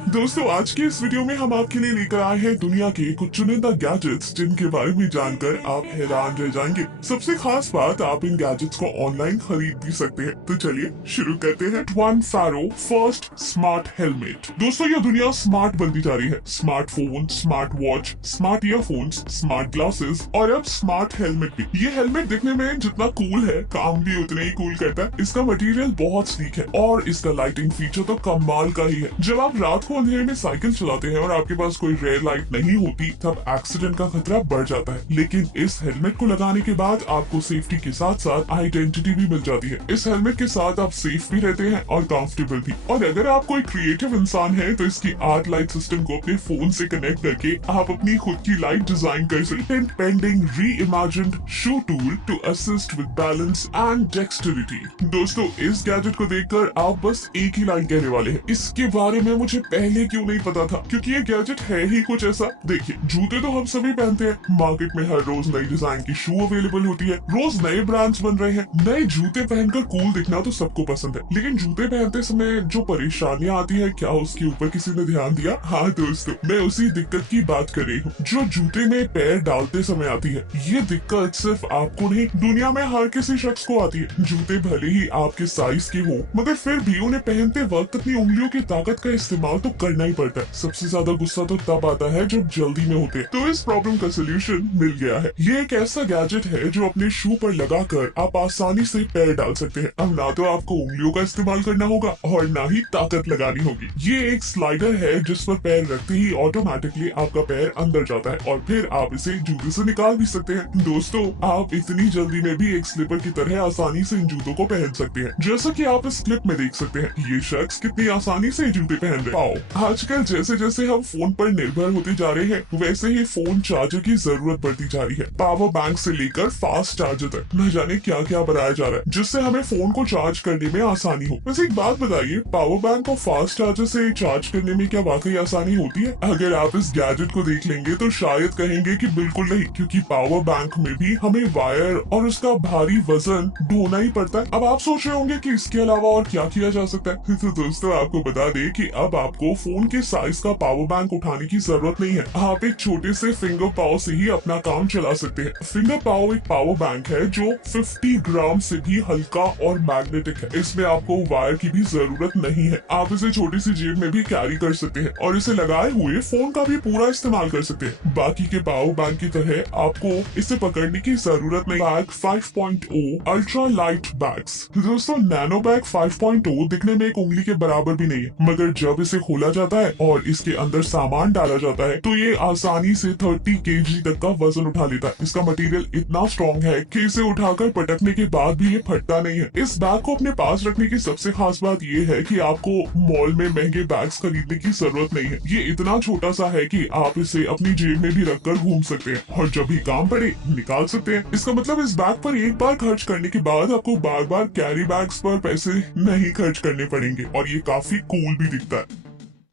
दोस्तों आज के इस वीडियो में हम आपके लिए लेकर आए हैं दुनिया के कुछ चुनिंदा गैजेट्स जिनके बारे में जानकर आप हैरान रह जाएंगे। सबसे खास बात, आप इन गैजेट्स को ऑनलाइन खरीद भी सकते हैं। तो चलिए शुरू करते हैं। One pharaoh first smart helmet. दोस्तों ये दुनिया स्मार्ट बनती जा रही है। Smartphone, smart watch, smart earphones, smart glasses और अब स्मार्ट हेलमेट भी। ये हेलमेट दिखने में जितना कूल है, काम भी उतने ही कूल करता है। इसका मटेरियल बहुत स्लीक है और इसका लाइटिंग फीचर तो कमाल का ही है। जब आप रात को अंधेरे में साइकिल चलाते हैं और आपके पास कोई रेयर लाइट नहीं होती, तब एक्सीडेंट का खतरा बढ़ जाता है। लेकिन इस हेलमेट को लगाने के बाद आपको सेफ्टी के साथ साथ आइडेंटिटी भी मिल जाती है। इस हेलमेट के साथ आप सेफ भी रहते हैं और कंफर्टेबल भी। और अगर आप कोई क्रिएटिव इंसान है तो इसकी आर्ट लाइट सिस्टम को अपने फोन से कनेक्ट करके आप अपनी खुद की लाइट डिजाइन कर सकते हैं। Pending reimagined show tool to assist with balance and dexterity. दोस्तों इस गैजेट को देखकर आप बस एक ही लाइन कहने वाले हैं, इसके बारे में मुझे पहले क्यों नहीं पता था। क्योंकि ये गैजेट है ही कुछ ऐसा। देखिए, जूते तो हम सभी पहनते हैं, मार्केट में हर रोज नई डिजाइन की शू अवेलेबल होती है, रोज नए ब्रांड्स बन रहे हैं। नए जूते पहनकर कूल दिखना तो सबको पसंद है, लेकिन जूते पहनते समय जो परेशानियां आती है, क्या उसके ऊपर किसी ने ध्यान दिया? हाँ दोस्तों, मैं उसी दिक्कत की बात कर रही हूँ जो जूते में पैर डालते समय आती है। ये दिक्कत सिर्फ आपको नहीं, दुनिया में हर किसी शख्स को आती है। जूते भले ही आपके साइज के हो, मगर फिर भी उन्हें पहनते वक्त अपनी उंगलियों की ताकत का इस्तेमाल तो करना ही पड़ता है। सबसे ज्यादा गुस्सा तो तब आता है जब जल्दी में होते हैं। तो इस प्रॉब्लम का सोल्यूशन मिल गया है। ये एक ऐसा गैजेट है जो अपने शू पर लगाकर आप आसानी से पैर डाल सकते हैं। अब ना तो आपको उंगलियों का इस्तेमाल करना होगा और ना ही ताकत लगानी होगी। ये एक स्लाइडर है जिस पर पैर रखते ही ऑटोमेटिकली आपका पैर अंदर जाता है और फिर आप इसे जूते से निकाल भी सकते हैं। दोस्तों आप इतनी जल्दी में भी एक स्लीपर की तरह आसानी से इन जूतों को पहन सकते हैं। जैसा कि आप इस क्लिप में देख सकते हैं, ये शख्स कितनी आसानी से जूते पहन रहे हैं। आजकल जैसे जैसे हम फोन पर निर्भर होते जा रहे हैं, वैसे ही फोन चार्जर की जरूरत पड़ती जा रही है। पावर बैंक से लेकर फास्ट चार्जर तक न जाने क्या क्या बनाया जा रहा है जिससे हमें फोन को चार्ज करने में आसानी हो। वैसे एक बात बताइए, पावर बैंक को फास्ट चार्जर से चार्ज करने में क्या वाकई आसानी होती है? अगर आप इस गैजेट को देख लेंगे तो शायद कहेंगे कि बिल्कुल नहीं, क्योंकि पावर बैंक में भी हमें वायर और उसका भारी वजन ढोना ही पड़ता है। अब आप सोच रहे होंगे कि इसके अलावा और क्या किया जा सकता है। तो दोस्तों आपको बता दें कि अब आपको फोन के साइज का पावर बैंक उठाने की जरूरत नहीं है। आप एक छोटे से फिंगर पाव से ही अपना काम चला सकते हैं। फिंगर पाव एक पावर बैंक है जो 50 ग्राम से भी हल्का और मैग्नेटिक है। इसमें आपको वायर की भी जरूरत नहीं है। आप इसे छोटी सी जेब में भी कैरी कर सकते हैं और इसे लगाए हुए फोन का भी पूरा इस्तेमाल कर सकते हैं। बाकी के पावर बैंक की तरह आपको इसे पकड़ने की जरूरत नहीं। Bag 5.0 ultra light bags. दोस्तों नैनो बैग 5.0 दिखने में एक उंगली के बराबर भी नहीं है, मगर जब इसे खोला जाता है और इसके अंदर सामान डाला जाता है तो ये आसानी से 30 kg तक का वजन उठा लेता है। इसका मटेरियल इतना स्ट्रॉन्ग है कि इसे उठाकर पटकने के बाद भी ये फटता नहीं है। इस बैग को अपने पास रखने की सबसे खास बात ये है कि आपको मॉल में महंगे बैग्स खरीदने की जरूरत नहीं है। ये इतना छोटा सा है कि आप इसे अपनी जेब में भी रखकर घूम सकते हैं और जब भी काम पड़े निकाल सकते हैं। इसका मतलब इस बैग पर एक बार खर्च करने के बाद आपको बार बार कैरी बैग्स पर पैसे नहीं खर्च करने पड़ेंगे और ये काफी कूल भी दिखता है।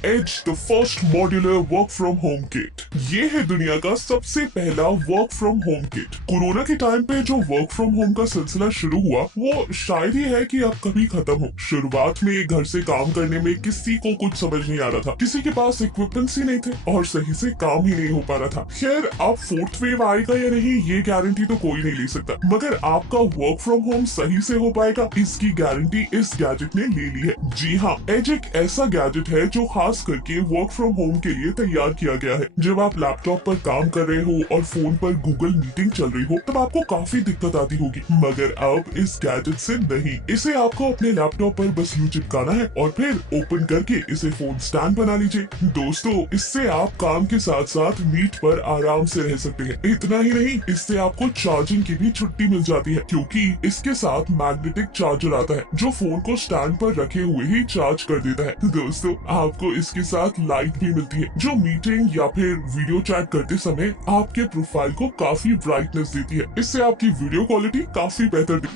As the first modular work from home kit. ये है दुनिया का सबसे पहला work from home kit. Corona के टाइम पे जो वर्क फ्रॉम होम का सिलसिला शुरू हुआ, वो शायद ही है कि अब कभी खत्म हो। शुरुआत में घर से काम करने में किसी को कुछ समझ नहीं आ रहा था, किसी के पास इक्विपमेंट्स ही नहीं थे और सही से काम ही नहीं हो पा रहा था। खैर अब फोर्थ वेव आएगा या नहीं ये गारंटी तो कोई नहीं ले सकता, मगर आपका वर्क फ्रॉम होम सही से हो पाएगा, इसकी गारंटी इस गैजेट ने ले ली है। जी हाँ, एज एक ऐसा गैजेट है जो खास करके वर्क फ्रॉम होम के लिए तैयार किया गया है। जब आप लैपटॉप पर काम कर रहे हो और फोन पर गूगल मीटिंग चल रही हो, तब आपको काफी दिक्कत आती होगी, मगर अब इस गैजेट से नहीं। इसे आपको अपने लैपटॉप पर बस यूं चिपकाना है और फिर ओपन करके इसे फोन स्टैंड बना लीजिए। दोस्तों इससे आप काम के साथ साथ मीट पर आराम से रह सकते हैं। इतना ही नहीं, इससे आपको चार्जिंग की भी छुट्टी मिल जाती है, क्योंकि इसके साथ मैग्नेटिक चार्जर आता है जो फोन को स्टैंड पर रखे हुए ही चार्ज कर देता है। दोस्तों आपको इसके साथ लाइट भी मिलती है जो मीटिंग या फिर वीडियो चैट करते समय आपके प्रोफाइल को काफी ब्राइटनेस देती है। इससे आपकी वीडियो क्वालिटी काफी बेहतर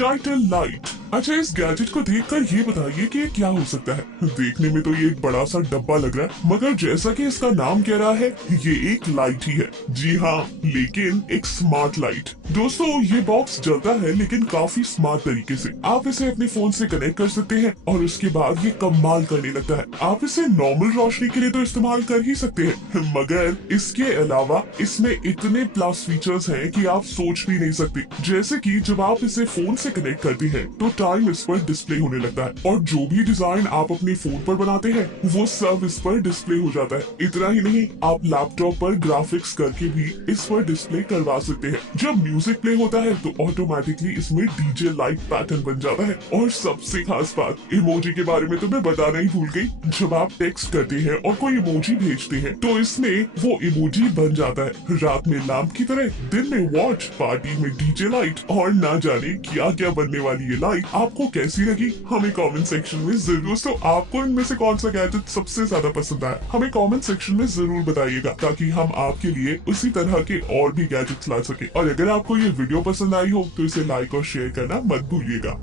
टाइटल लाइट। अच्छा, इस गैजेट को देखकर ये बताइए कि ये क्या हो सकता है। देखने में तो ये एक बड़ा सा डब्बा लग रहा है, मगर जैसा कि इसका नाम कह रहा है ये एक लाइट ही है। जी हाँ, लेकिन एक स्मार्ट लाइट। दोस्तों, ये बॉक्स जलता है लेकिन काफी स्मार्ट तरीके से। आप इसे अपने फोन से कनेक्ट कर सकते हैं और उसके बाद ये कमाल करने लगता है। आप इसे नॉर्मल रोशनी के लिए तो इस्तेमाल कर ही सकते हैं, मगर इसके अलावा इसमें इतने प्लस फीचर्स हैं कि आप सोच भी नहीं सकते। जैसे कि जब आप इसे फोन से कनेक्ट करते हैं तो टाइम इस पर डिस्प्ले होने लगता है और जो भी डिजाइन आप अपने फोन पर बनाते हैं वो सब इस पर डिस्प्ले हो जाता है। इतना ही नहीं, आप लैपटॉप पर ग्राफिक्स करके भी इस पर डिस्प्ले करवा सकते हैं। जब म्यूजिक प्ले होता है तो ऑटोमेटिकली इसमें डीजे लाइक पैटर्न बन जाता है। और सबसे खास बात, इमोजी के बारे में तो मैं बताना ही भूल गई। जब आप टेक्स्ट करते हैं और कोई इमोजी भेजते हैं तो इसमें वो इमोजी बन जाता है। रात में लैंप की तरह, दिन में वॉच, पार्टी में डीजे लाइट और ना जाने क्या क्या बनने वाली ये लाइट। आपको कैसी लगी हमें कमेंट सेक्शन में जरूर। दोस्तों, आपको इनमें से कौन सा गैजेट सबसे ज्यादा पसंद आया हमें कमेंट सेक्शन में जरूर बताइएगा, ताकि हम आपके लिए उसी तरह के और भी गैजेट्स ला सके। और अगर आपको ये वीडियो पसंद आई हो तो इसे लाइक और शेयर करना मत भूलिएगा।